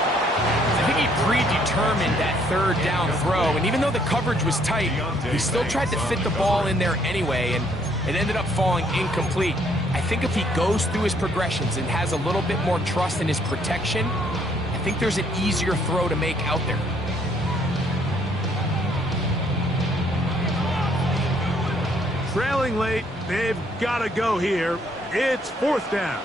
I think he predetermined that third down throw, and even though the coverage was tight, he still tried to fit the ball in there anyway, and it ended up falling incomplete. I think if he goes through his progressions and has a little bit more trust in his protection, I think there's an easier throw to make out there. Trailing late, they've got to go here. It's fourth down.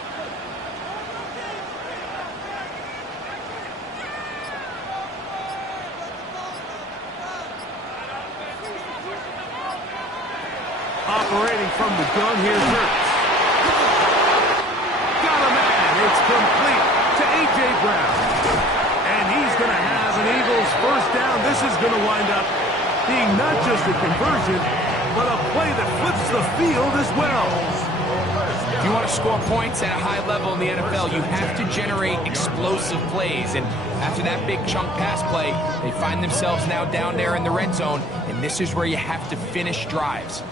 Operating from the gun, here's Hurts. Got a man. It's complete to A.J. Brown. And he's going to have an Eagles first down. This is going to wind up being not just a conversion, but a play that flips the field as well. If you want to score points at a high level in the NFL, you have to generate explosive plays. And after that big chunk pass play, they find themselves now down there in the red zone, and this is where you have to finish drives.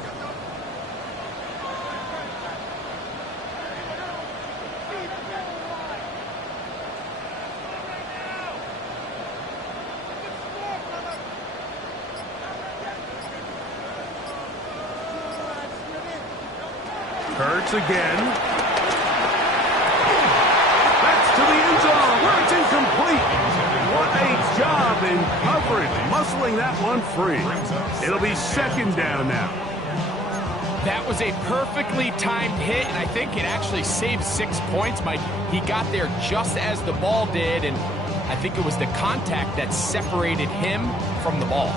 Hurts again. That's to the end zone where it's incomplete. What a job in coverage, muscling that one free. It'll be second down now. That was a perfectly timed hit, and I think it actually saved 6 points, Mike. He got there just as the ball did, and I think it was the contact that separated him from the ball.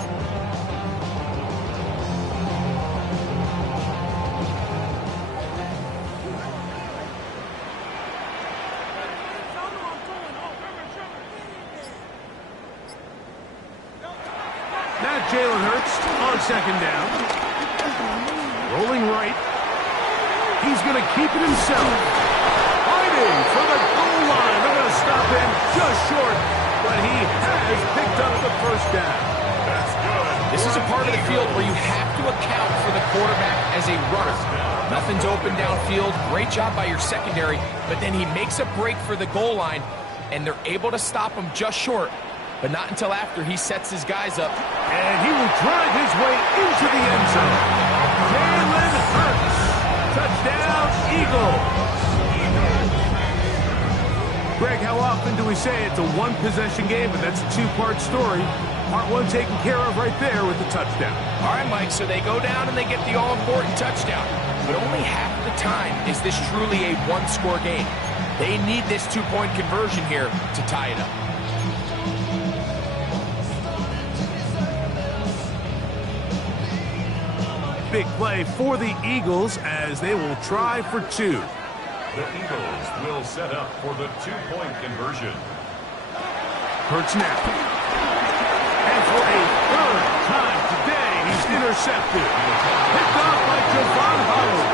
Now Jalen Hurts on second down. Rolling right. He's going to keep it himself. Fighting for the goal line. They're going to stop him just short, but he has picked up the first down. That's good. This is a part of the field where you have to account for the quarterback as a runner. Nothing's open downfield. Great job by your secondary, but then he makes a break for the goal line, and they're able to stop him just short, but not until after he sets his guys up. And he will drive his way into the end zone. Jalen Hurts. Touchdown, Eagles. Greg, how often do we say it's a one-possession game, but that's a two-part story? Part one taken care of right there with the touchdown. All right, Mike, so they go down and they get the all-important touchdown. But only half the time is this truly a one-score game. They need this two-point conversion here to tie it up. Big play for the Eagles as they will try for two. The Eagles will set up for the two-point conversion. Hurts now. And for a third time today, he's intercepted. Picked off by Javon Holland.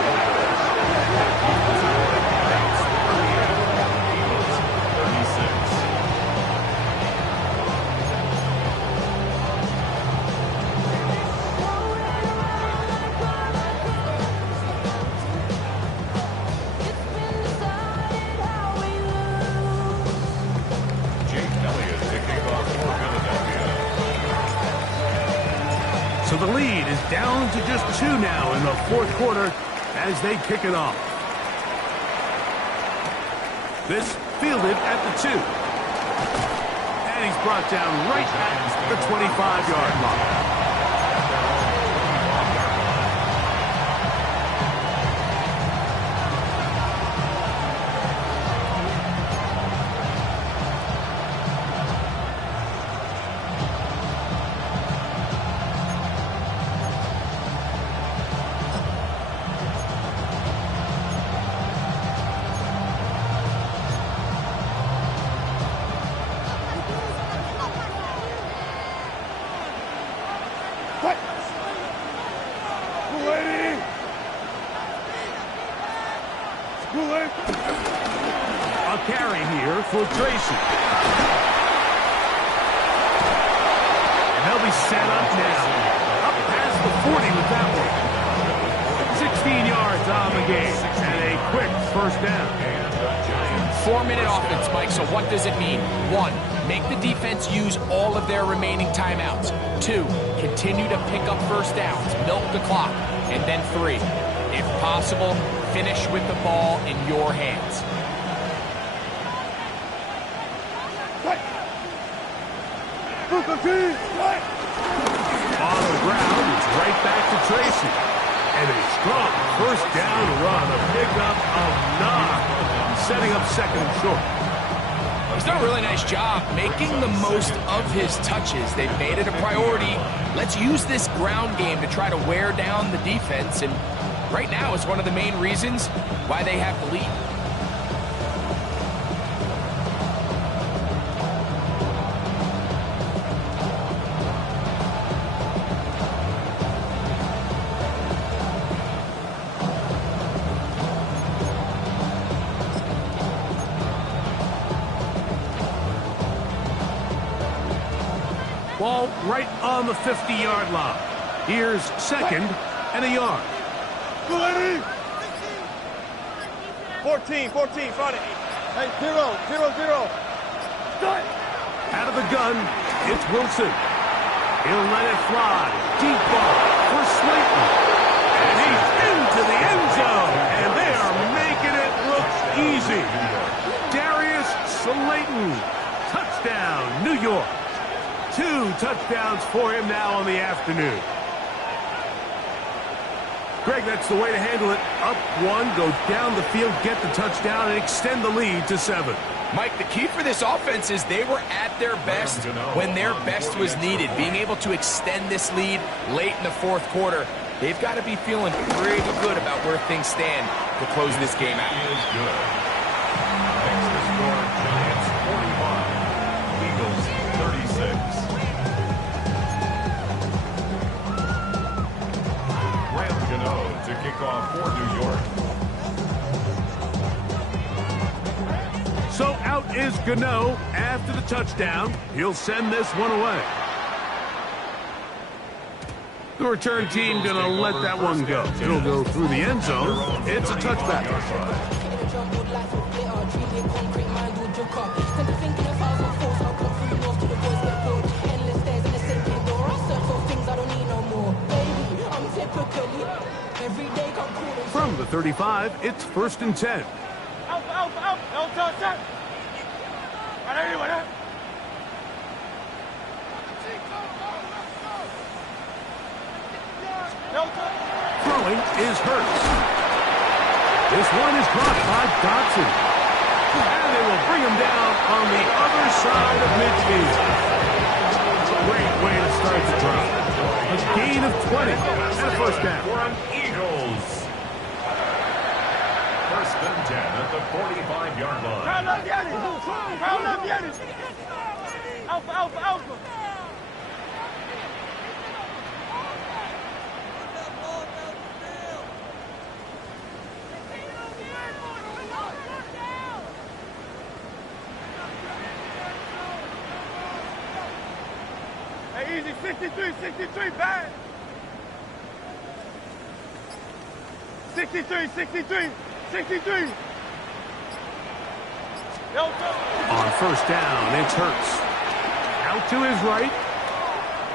So the lead is down to just two now in the fourth quarter as they kick it off. This fielded at the 2. And he's brought down right at the 25-yard line. A carry here for Tracy. And they'll be set up now. Up past the 40 with that one. 16 yards on the game. And a quick first down. 4-minute offense, Mike, so what does it mean? 1, make the defense use all of their remaining timeouts. 2, continue to pick up first downs, milk the clock. And then 3, if possible, finish with the ball in your hands. On the ground, it's right back to Tracy. And a strong first down run, a pickup of 9, setting up second and short. He's done a really nice job making the most of his touches. They've made it a priority. Let's use this ground game to try to wear down the defense, and right now it's one of the main reasons why they have the lead. Ball right on the 50-yard line. Here's second and a yard. 14, front it. Hey, 0. Out of the gun, it's Wilson. He'll let it fly. Deep ball for Slayton. And he's into the end zone. And they are making it look easy. Darius Slayton. Touchdown, New York. 2 touchdowns for him now on the afternoon. Greg, that's the way to handle it. Up 1, go down the field, get the touchdown, and extend the lead to 7. Mike, the key for this offense is they were at their best when their best was needed. Being able to extend this lead late in the fourth quarter, they've got to be feeling pretty good about where things stand to close this game out. Is good. Next to score, Giants 41, Eagles 36. could know, after the touchdown, he'll send this one away. The return team gonna let that one go. It'll go through the end zone. It's a touchback. From the 35, it's 1st and 10. Alpha, alpha, alpha. Don't touch that. Right anyway, that. Throwing is Hurts. This one is caught by Dotson. And they will bring him down on the other side of midfield. Great way to start the drive. A gain of 20 and a first down. For Eagles. 1st and 10 at the 45-yard line. Round up, Yanni. Round up, Yanni. Alpha, alpha, alpha. Hey, easy. 63, 63, bad. 63, 63, 63. On 1st down, it's Hurts. Out to his right.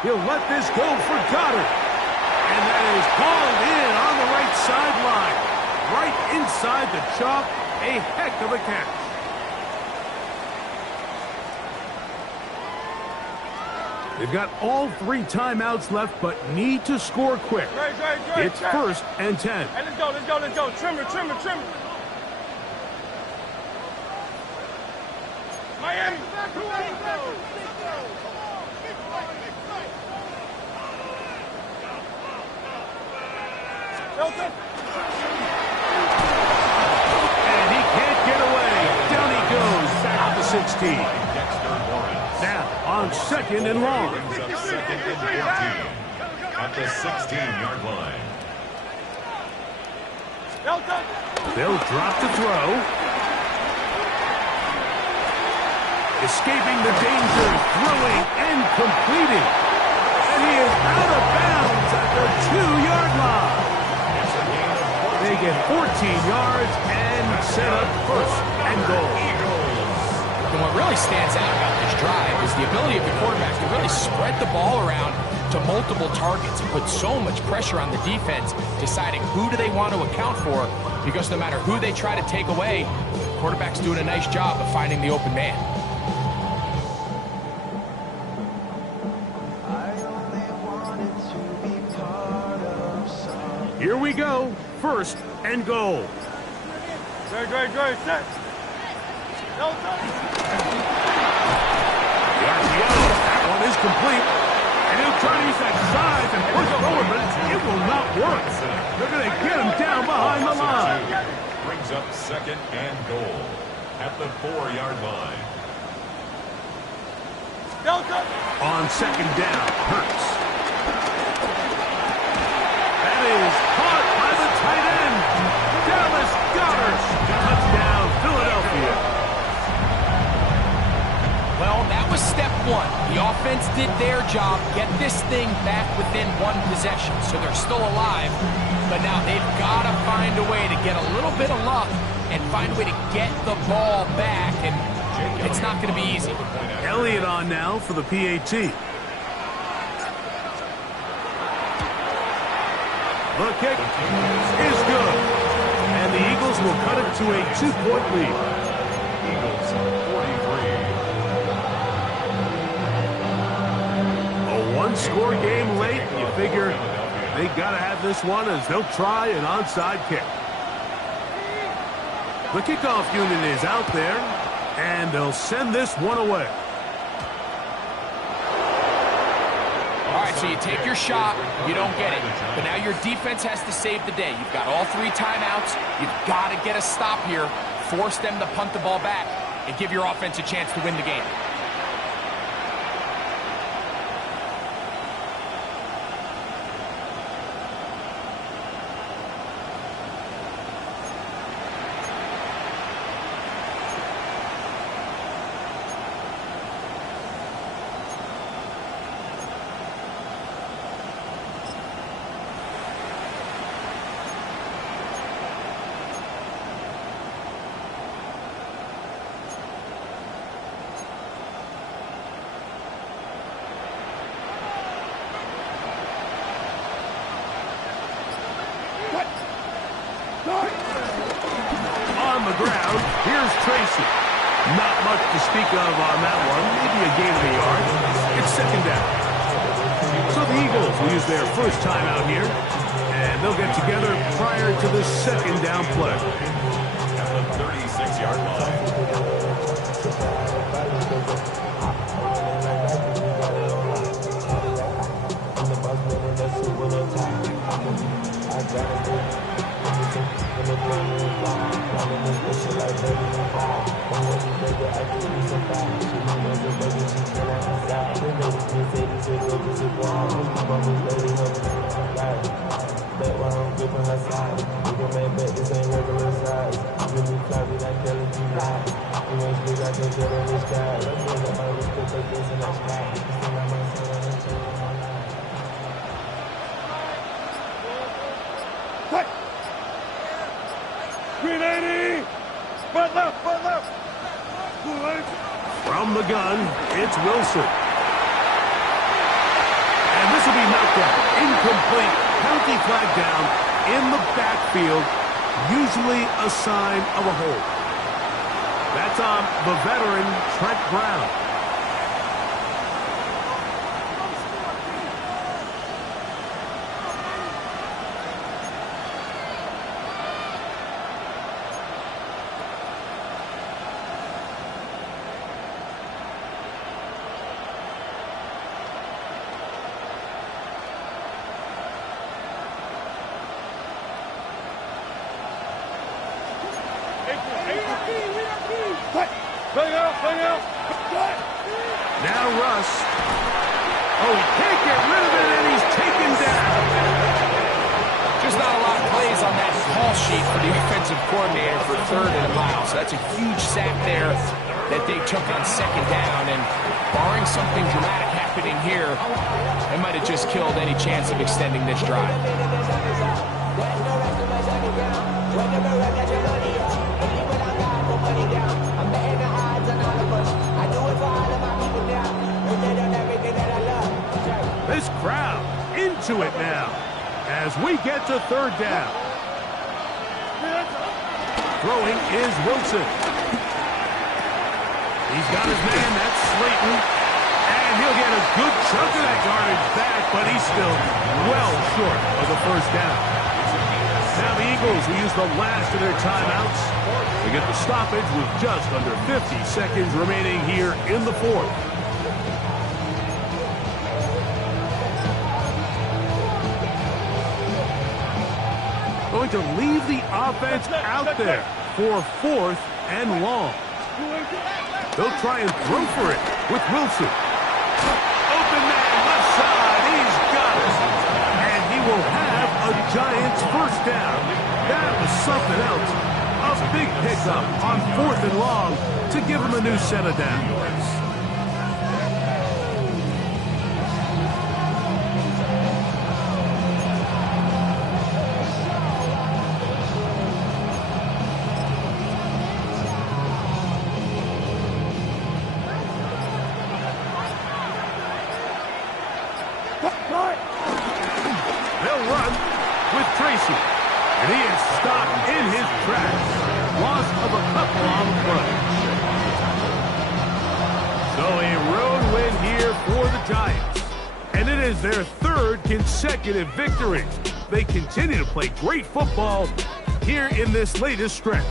He'll let this go for Goddard. And that is called in on the right sideline. Right inside the chalk. A heck of a catch. They've got all 3 timeouts left, but need to score quick. It's 1st and 10. Hey, let's go, let's go, let's go. Trimmer, trimmer, trimmer. Miami. And he can't get away. Down he goes. Back to the 16. Now on 2nd and long. Brings up 2nd and 14 at the 16-yard line. They'll drop the throw. Escaping the danger, throwing and completing. And he is out of bounds at the 2-yard line. They get 14 yards and set up 1st and goal. And what really stands out about this drive is the ability of the quarterback to really spread the ball around to multiple targets and put so much pressure on the defense, deciding who do they want to account for, because no matter who they try to take away, the quarterback's doing a nice job of finding the open man. Here we go. 1st and goal. Great, set. The RPO, that one is complete. And he'll try to use that size and push forward, but it will not work. They're going to get him down behind the line. Brings up 2nd and goal at the 4-yard line. On 2nd down, Hurts. That is caught by the tight end, Dallas Goedert. Touchdown, Philadelphia. Well, that was step 1. The offense did their job, get this thing back within 1 possession, so they're still alive. But now they've got to find a way to get a little bit of luck and find a way to get the ball back, and it's not going to be easy. Elliott on now for the PAT. The kick is good. And the Eagles will cut it to a 2-point lead. Eagles 43. A 1-score game late. You figure they got to have this one as they'll try an onside kick. The kickoff unit is out there, and they'll send this one away. All right, so you take your shot, you don't get it. But now your defense has to save the day. You've got all 3 timeouts. You've got to get a stop here, force them to punt the ball back, and give your offense a chance to win the game. much to speak of on that one. Maybe a gain of a yard. It's second down. So the Eagles will use their first time out here, and they'll get together prior to the second down play. At the 36-yard line. From the gun, it's Wilson. And this will be knocked out. Incomplete. Penalty flag down in the backfield. Usually a sign of a hold. That's on the veteran, Trent Brown. Now Russ. Oh, he can't get rid of it, and he's taken down. Just not a lot of plays on that call sheet for the offensive coordinator for 3rd and a mile. So that's a huge sack there that they took on second down. And barring something dramatic happening here, they might have just killed any chance of extending this drive. This crowd into it now as we get to 3rd down. Throwing is Wilson. He's got his man, that's Slayton. And he'll get a good chunk of that yardage back, but he's still well short of the first down. Now the Eagles will use the last of their timeouts to get the stoppage with just under 50 seconds remaining here in the 4th. Going to leave the offense out there for 4th and long. They'll try and throw for it with Wilson. Open man, left side, he's got it. And he will have a Giants first down. That was something else. A big pickup on 4th and long to give him a new set of downs. They'll run with Tracy. And he is stopped in his tracks. Loss of a couple on the play. So a road win here for the Giants. And it is their 3rd consecutive victory. They continue to play great football here in this latest stretch.